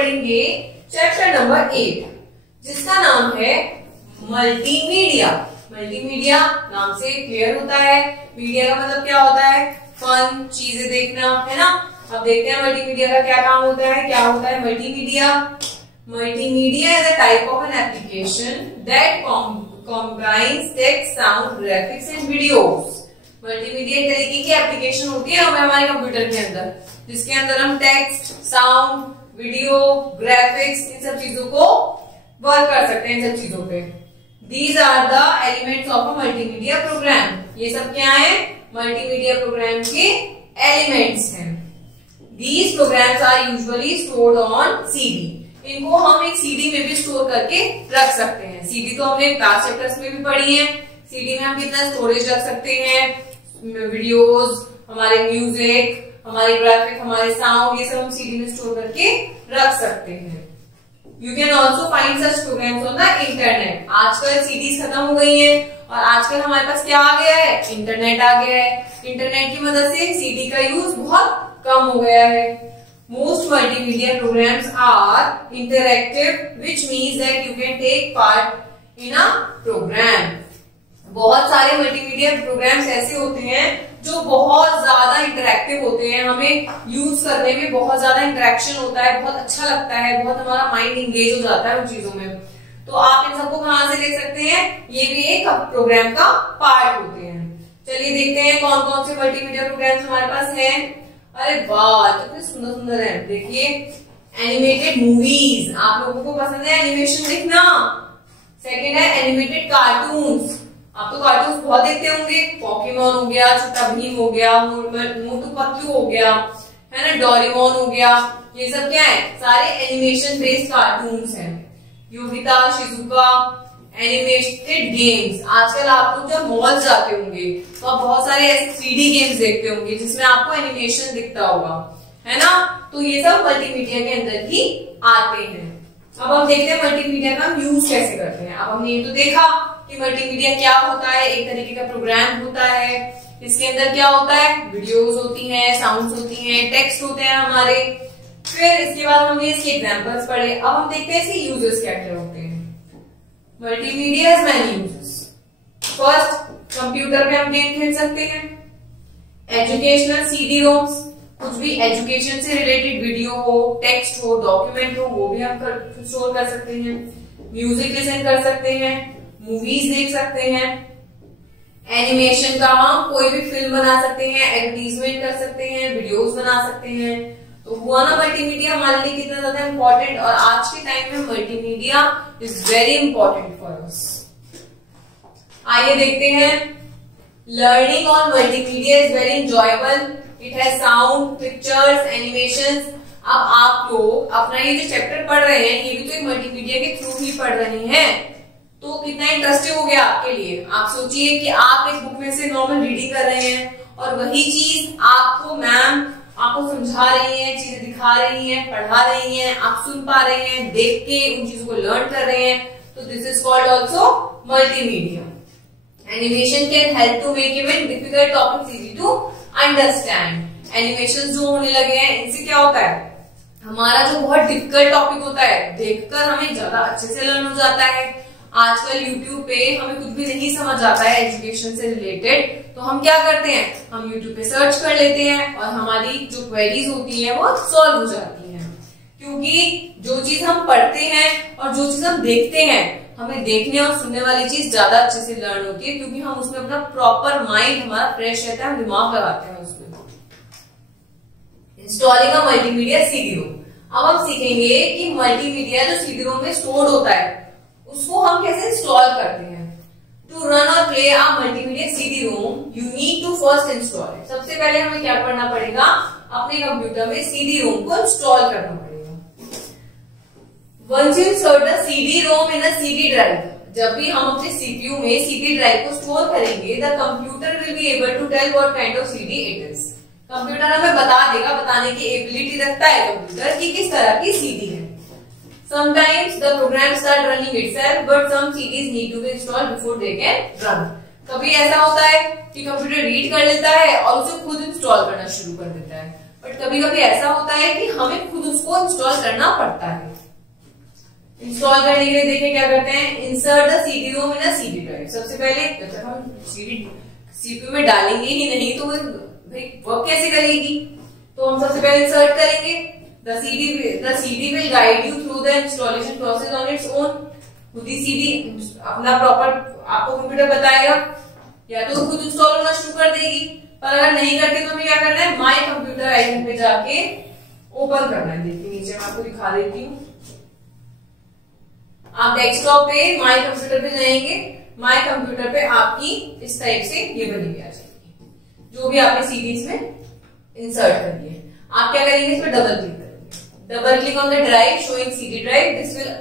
पढ़ेंगे chapter number 8 जिसका नाम है मल्टीमीडिया। मल्टीमीडिया नाम से क्लियर होता है, मीडिया का मतलब क्या होता है, फन चीजें देखना, है ना। अब देखते हैं मल्टीमीडिया का क्या काम होता है, क्या होता है multimedia. Multimedia is a type of an application that combines text, sound, graphics and videos। Multimedia एक तरीके की एप्लीकेशन होती है हमारे कंप्यूटर के अंदर, जिसके अंदर हम टेक्स्ट, साउंड, वीडियो, ग्राफिक्स इन सब चीजों को वर्क कर सकते हैं, इन सब चीजों पे। These are the elements of a multimedia program। ये सब क्या है, मल्टीमीडिया प्रोग्राम के एलिमेंट्स हैं। These programs are usually stored on CD। इनको हम एक सीडी में भी स्टोर करके रख सकते हैं। सीडी तो हमने क्लास चैप्टर्स में भी पढ़ी है। सीडी में हम कितना स्टोरेज रख सकते हैं, वीडियोस, हमारे म्यूजिक, हमारे ग्राफिक, हमारे साउंड, ये सब हम सीडी में स्टोर करके रख सकते हैं। You can also find such programs on the internet. आजकल सीडीज खत्म हो गई है और आजकल हमारे पास क्या आ गया है, इंटरनेट आ गया है। इंटरनेट की मदद से सीडी का यूज बहुत कम हो गया है। Most multimedia programs are interactive, which means that you can take part in a program। बहुत सारे मल्टीमीडिया प्रोग्राम्स ऐसे होते हैं जो बहुत ज्यादा इंटरेक्टिव होते हैं, हमें यूज करने में बहुत ज्यादा इंटरेक्शन होता है, बहुत अच्छा लगता है, बहुत हमारा माइंड इंगेज हो जाता है उन चीजों में। तो आप इन सबको कहां से देख सकते हैं, ये भी एक प्रोग्राम का पार्ट होते हैं। चलिए देखते हैं कौन कौन से मल्टीमीडिया प्रोग्राम्स हमारे पास हैं। अरे वाह, कितने सुंदर सुंदर है। देखिए एनिमेटेड मूवीज, आप लोगों को पसंद है एनिमेशन देखना। सेकंड है एनिमेटेड कार्टून्स, आप तो कार्टून्स बहुत देखते होंगे। पोकेमॉन हो गया, छोटा भीम हो गया, मोटू पतलू हो गया, है ना, डोरेमोन हो गया। ये सब क्या है, सारे एनिमेशन बेस्ड कार्टून्स हैं। Yogita, Shizuka, animated games. आजकल आप लोग जब मॉल जाते होंगे तो आप बहुत सारे ऐसे 3D गेम्स देखते होंगे जिसमें आपको एनिमेशन दिखता होगा, है ना। तो ये सब मल्टीमीडिया के अंदर ही आते हैं। अब हम देखते हैं मल्टीमीडिया का हम यूज कैसे करते हैं। अब हमने ये तो देखा कि मल्टीमीडिया क्या होता है, एक तरीके का प्रोग्राम होता है। इसके अंदर क्या होता है, वीडियोज होती हैं, साउंड्स होती हैं, टेक्स्ट होते हैं हमारे। फिर इसके बाद हमने इसके एग्जाम्पल्स पढ़े। अब हम देखते हैं इसके यूजेस क्या क्या होते हैं। Multimedia has many uses। First, computer पे हम गेम खेल सकते हैं। एजुकेशनल CD रोम्स, कुछ भी एजुकेशन से रिलेटेड वीडियो हो, टेक्स्ट हो, डॉक्यूमेंट हो, वो भी हम स्टोर कर सकते हैं। म्यूजिक लिसन कर सकते हैं, मूवीज देख सकते हैं। एनिमेशन का हम कोई भी फिल्म बना सकते हैं, एडवर्टीजमेंट कर सकते हैं, वीडियोस बना सकते हैं। तो हुआ ना मल्टीमीडिया हमारे लिए कितना ज्यादा इंपॉर्टेंट। और आज के टाइम में multimedia is very important for us. आइए देखते हैं। Learning on multimedia is very enjoyable. It has sound, pictures, animations. अब आप लोग अपना ये जो चैप्टर पढ़ रहे हैं ये भी तो एक मल्टीमीडिया के थ्रू ही पढ़ रहे हैं, तो कितना इंटरेस्टिंग हो गया आपके लिए। आप सोचिए कि आप एक बुक में से नॉर्मल रीडिंग कर रहे हैं और वही चीज आपको मैम आपको समझा रही है, चीजें दिखा रही हैं, पढ़ा रही हैं, आप सुन पा रहे हैं, देख के उन चीजों को लर्न कर रहे हैं। तो this is called also multimedia. Animation can help to make even difficult topics easy to understand. Animation जो होने लगे हैं इनसे क्या होता है, हमारा जो बहुत डिफिकल्ट टॉपिक होता है देखकर हमें ज्यादा अच्छे से लर्न हो जाता है। आजकल YouTube पे हमें कुछ भी नहीं समझ आता है एजुकेशन से रिलेटेड, तो हम क्या करते हैं, हम YouTube पे सर्च कर लेते हैं और हमारी जो क्वेरीज होती है वो सॉल्व हो जाती हैं। क्योंकि जो चीज हम पढ़ते हैं और जो चीज हम देखते हैं, हमें देखने और सुनने वाली चीज ज्यादा अच्छे से लर्न होती है, क्योंकि हम उसमें अपना प्रॉपर माइंड हमारा फ्रेश रहता है, हम दिमाग लगाते हैं उसमें। इंस्टॉलिंग अ मल्टीमीडिया CD रोम। अब हम सीखेंगे कि मल्टीमीडिया जो CD रोम में स्टोर होता है उसको हम कैसे इंस्टॉल करते हैं। To run or play a multimedia CD ROM you need to first install it. सबसे पहले हमें क्या करना पड़ेगा, अपने कंप्यूटर में CD रोम को इंस्टॉल करना पड़ेगा। Once you insert the CD ROM in a CD drive, जब भी हम अपने CPU में CD ड्राइव को स्टोर करेंगे, the computer will be able to tell what kind of CD it is. Computer हमें बता देगा, बताने की एबिलिटी रखता है कंप्यूटर कि किस तरह की CD है। Sometimes the program start running itself, but some CDs need to be installed before they can run। कभी ऐसा होता है कि कंप्यूटर रीड कर लेता है और उसे खुद इंस्टॉल करना शुरू कर देता है। बट कभी कभी ऐसा होता है कि हमें खुद उसको इंस्टॉल करना पड़ता है। इंस्टॉल करने के लिए देखिए क्या करते हैं, insert the CD ROM in a CD drive. सबसे पहले जब हम सीपीयू में डालेंगे ही नहीं तो भाई वर्क कैसे करेगी, तो हम सबसे पहले इंसर्ट करेंगे। The CD will guide you through the installation process on its own. खुद ही सीडी अपना प्रॉपर आपको कंप्यूटर बताएगा, या तो खुद इंस्टॉल होना शुरू कर देगी, पर अगर नहीं करके तो हमें क्या करना है, माय कंप्यूटर आइकन पे जाके ओपन करना है। देखिए नीचे मैं आपको दिखा देती हूँ। आप डेस्कटॉप पे माय कंप्यूटर पे जाएंगे, माय कंप्यूटर पे आपकी इस टाइप से ये बनी हुई आ जाएगी जो भी आपने सीरीज में इंसर्ट कर दिए। आप क्या करेंगे, इसमें डबल क्लिक करेंगे। Double click on the drive showing CD drive, this will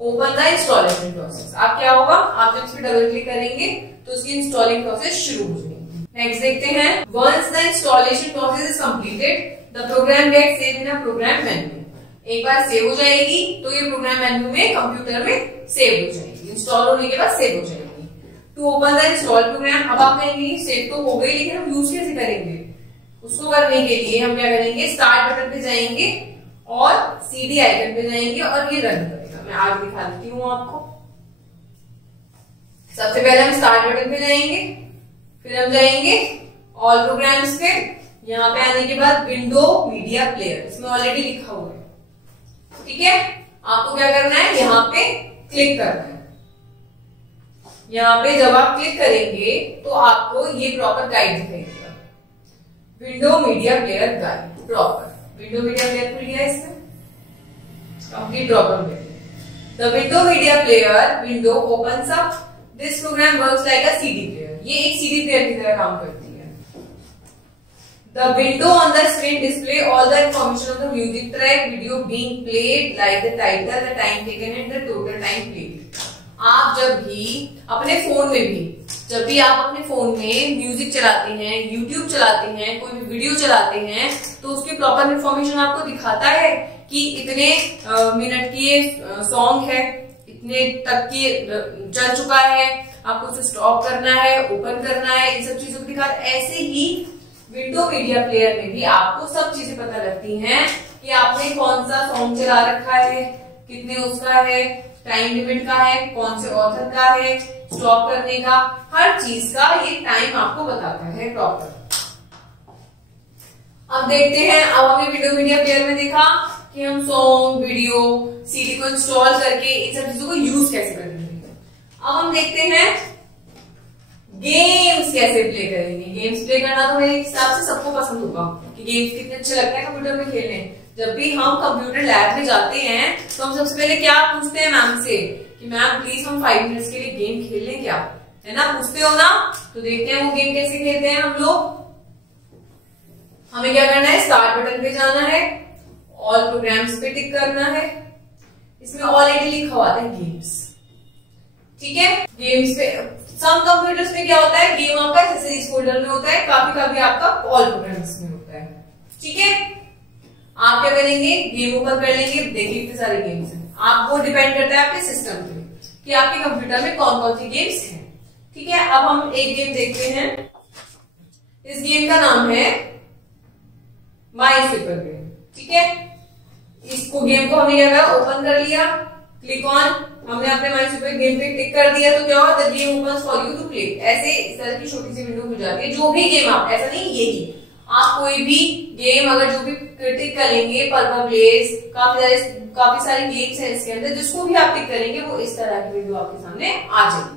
open the installation process. आप क्या होगा, आप जब इसमें डबल क्लिक करेंगे तो उसकी इंस्टॉलिंग प्रोसेस शुरू हो जाएगी। नेक्स्ट देखते हैं, once the installation process is completed the program get save in a program menu. एक बार सेव हो जाएगी तो ये प्रोग्राम मेन्यू में कंप्यूटर में सेव हो जाएगी, इंस्टॉल होने के बाद सेव हो जाएगी। To open the install program, अब आप कहेंगे सेव तो हो गई लेकिन हम यूज कैसे करेंगे, उसको करने के लिए हम क्या करेंगे, स्टार्ट बटन पे जाएंगे और सीडी आइकन पे जाएंगे और ये रन करेगा। मैं आगे दिखा देती हूँ आपको। सबसे पहले हम स्टार्ट बटन पे जाएंगे, फिर हम जाएंगे ऑल प्रोग्राम्स पे। यहाँ पे आने के बाद विंडो मीडिया प्लेयर, इसमें ऑलरेडी लिखा हुआ है, ठीक है। आपको क्या करना है, यहाँ पे क्लिक करना है। यहाँ पे जब आप क्लिक करेंगे तो आपको ये प्रॉपर गाइड दिखेगा, window media player guide. Proper window media player खुल गया, इसमें complete proper. The window media player window opens up, this program works like a CD player. ये एक सीडी प्लेयर की तरह काम करती है। The window on the screen display all the information of the music track, video being played, like the title, the time taken and the total time played. आप जब भी अपने फोन में भी, जब भी आप अपने फोन में म्यूजिक चलाते हैं, यूट्यूब चलाते हैं, कोई भी वीडियो चलाते हैं, तो उसकी प्रॉपर इन्फॉर्मेशन आपको दिखाता है कि इतने मिनट की ये सॉन्ग है, इतने तक की चल चुका है, आपको उसे स्टॉप करना है, ओपन करना है, इन सब चीजों को दिखा। ऐसे ही विंडो मीडिया प्लेयर में भी आपको सब चीजें पता लगती हैं कि आपने कौन सा सॉन्ग चला रखा है, कितने उसका है, टाइम लिमिट का है, कौन से ऑथर का है, स्टॉप करने का, हर चीज का ये टाइम आपको बताता है प्रॉपर। अब देखते हैं, अब हमने विंडो मीडिया प्लेयर में देखा कि हम सॉन्ग, वीडियो, सीडी को इंस्टॉल करके इन सब चीजों को यूज कैसे करेंगे। अब हम देखते हैं गेम्स कैसे प्ले करेंगे। गेम्स प्ले करना तो मेरे हिसाब से सबको पसंद होगा कि गेम्स कितने अच्छे लगते हैं कंप्यूटर में खेलने। जब भी हम कंप्यूटर लैब में जाते हैं तो हम सबसे पहले क्या पूछते हैं मैम से कि मैम प्लीज हम 5 मिनट्स के लिए गेम खेल लें क्या, है ना, पूछते हो ना। तो देखते हैं वो गेम कैसे खेलते हैं हम लोग। हमें क्या करना है, स्टार्ट बटन पे जाना है, ऑल प्रोग्राम्स पे टिक करना है। इसमें ऑलरेडी लिखा हुआ है गेम्स, ठीक है। गेम्स पे सम कंप्यूटर्स में क्या होता है, गेम आपका एक्सेसरीज फोल्डर में होता है, काफी आपका ऑल प्रोग्राम्स में होता है, ठीक है। आप क्या करेंगे, गेम ओपन कर लेंगे, देखिए कितने सारे गेम्स हैं। आपको डिपेंड करता है आपके सिस्टम पे कि आपके कंप्यूटर में कौन कौन सी गेम्स हैं, ठीक है। अब हम एक गेम देखते हैं। इस गेम का नाम है माई स्वीपर गेम, ठीक है। इसको गेम को हमने क्या करा, ओपन कर लिया, क्लिक ऑन, हमने अपने माई स्वीपर गेम पे क्लिक कर दिया तो क्या हुआ, the game opens for you to play. ऐसे इस तरह की छोटी सी विंडो खुल जाती है। जो भी गेम आप, ऐसा नहीं यही, आप कोई भी गेम अगर जो भी क्लिक करेंगे, पर्पल ब्लेज, काफी सारे गेम्स हैं इसके अंदर, जिसको भी आप क्लिक करेंगे वो इस तरह की वीडियो आपके सामने आ जाएगी।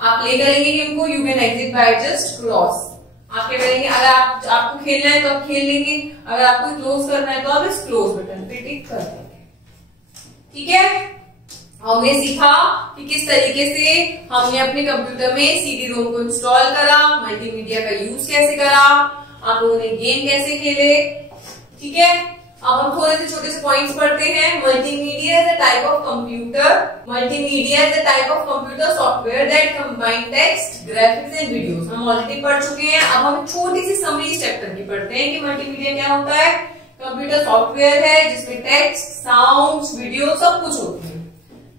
आप प्ले करेंगे गेम को, you can exit by just cross. आप क्या करेंगे, अगर आपको खेलना है तो आप खेल लेंगे, अगर आपको क्लोज करना है तो आप इस क्लोज बटन पे टिक कर देंगे, ठीक है। हमने सीखा कि किस तरीके से हमने अपने कंप्यूटर में सीडी रोम को इंस्टॉल करा, मल्टीमीडिया का यूज कैसे करा, आप लोगों ने गेम कैसे खेले, ठीक है। अब हम थोड़े से छोटे से पॉइंट्स पढ़ते हैं। Multimedia is a type of computer, multimedia is a type of computer software that combine text, graphics and videos. हम ऑलरेडी पढ़ चुके हैं। अब हम छोटी सी समरी इस चैप्टर की पढ़ते हैं कि मल्टीमीडिया क्या होता है। कंप्यूटर सॉफ्टवेयर है जिसमें टेक्स्ट, साउंड्स, वीडियो सब कुछ होते हैं,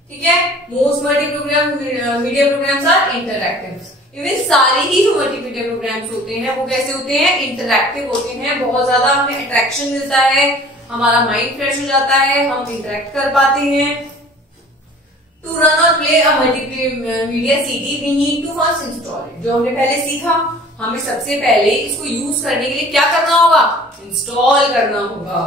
ठीक है। Most multi program media programs are interactive. Even सारे ही जो मल्टीमीडिया प्रोग्राम्स होते हैं वो कैसे होते हैं, इंटरैक्टिव होते हैं। बहुत ज्यादा हमें अट्रैक्शन मिलता है, हमारा माइंड फ्रेश हो जाता है, हम इंटरेक्ट कर पाते हैं। To run or play a multimedia CD we need to first install it. जो हमने पहले सीखा, हमें सबसे पहले इसको यूज करने के लिए क्या करना होगा, इंस्टॉल करना होगा।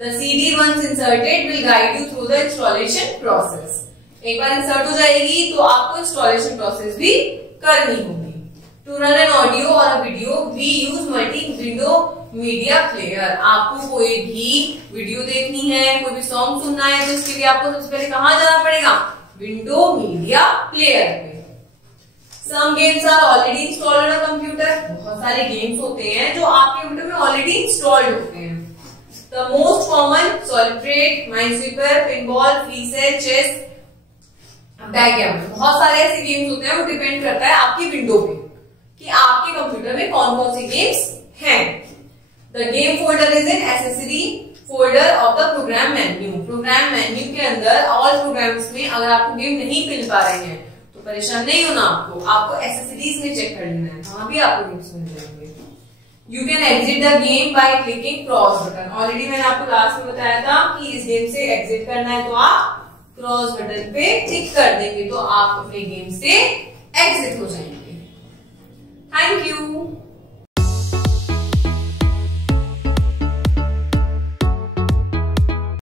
The CD once inserted will guide you through the installation process. एक बार इंसर्ट हो जाएगी तो आपको इंस्टॉलेशन प्रोसेस भी करनी होगी। To run an audio or a video we use multi window media player. आपको कोई भी वीडियो देखनी है, कोई भी सॉन्ग सुनना है, तो इसके लिए आपको सबसे पहले कहाँ जाना पड़ेगा, विंडो मीडिया प्लेयर पे। Some games are already installed on a computer. बहुत सारे गेम्स होते हैं जो आपके कंप्यूटर में ऑलरेडी इंस्टॉल्ड होते हैं। The most common solitaire, minesweeper, pinball, free cell, chess, backgammon. बहुत सारे ऐसे गेम्स होते हैं, वो डिपेंड करता है आपकी विंडो पे कि आपके कंप्यूटर में कौन कौन से गेम्स हैं। The game folder is an accessory folder of the program menu. Program menu के अंदर ऑल प्रोग्राम्स में अगर आपको गेम नहीं मिल पा रहे हैं तो परेशान नहीं होना, आपको एसेसरीज में चेक कर लेना है, वहां भी आपको गेम्स मिल जाएंगे। You can exit the game by clicking cross button. Already मैंने आपको लास्ट में बताया था कि इस गेम से एग्जिट करना है तो आप क्रॉस बटन पे क्लिक कर देंगे तो आप अपने गेम से एग्जिट हो जाएंगे। Thank you.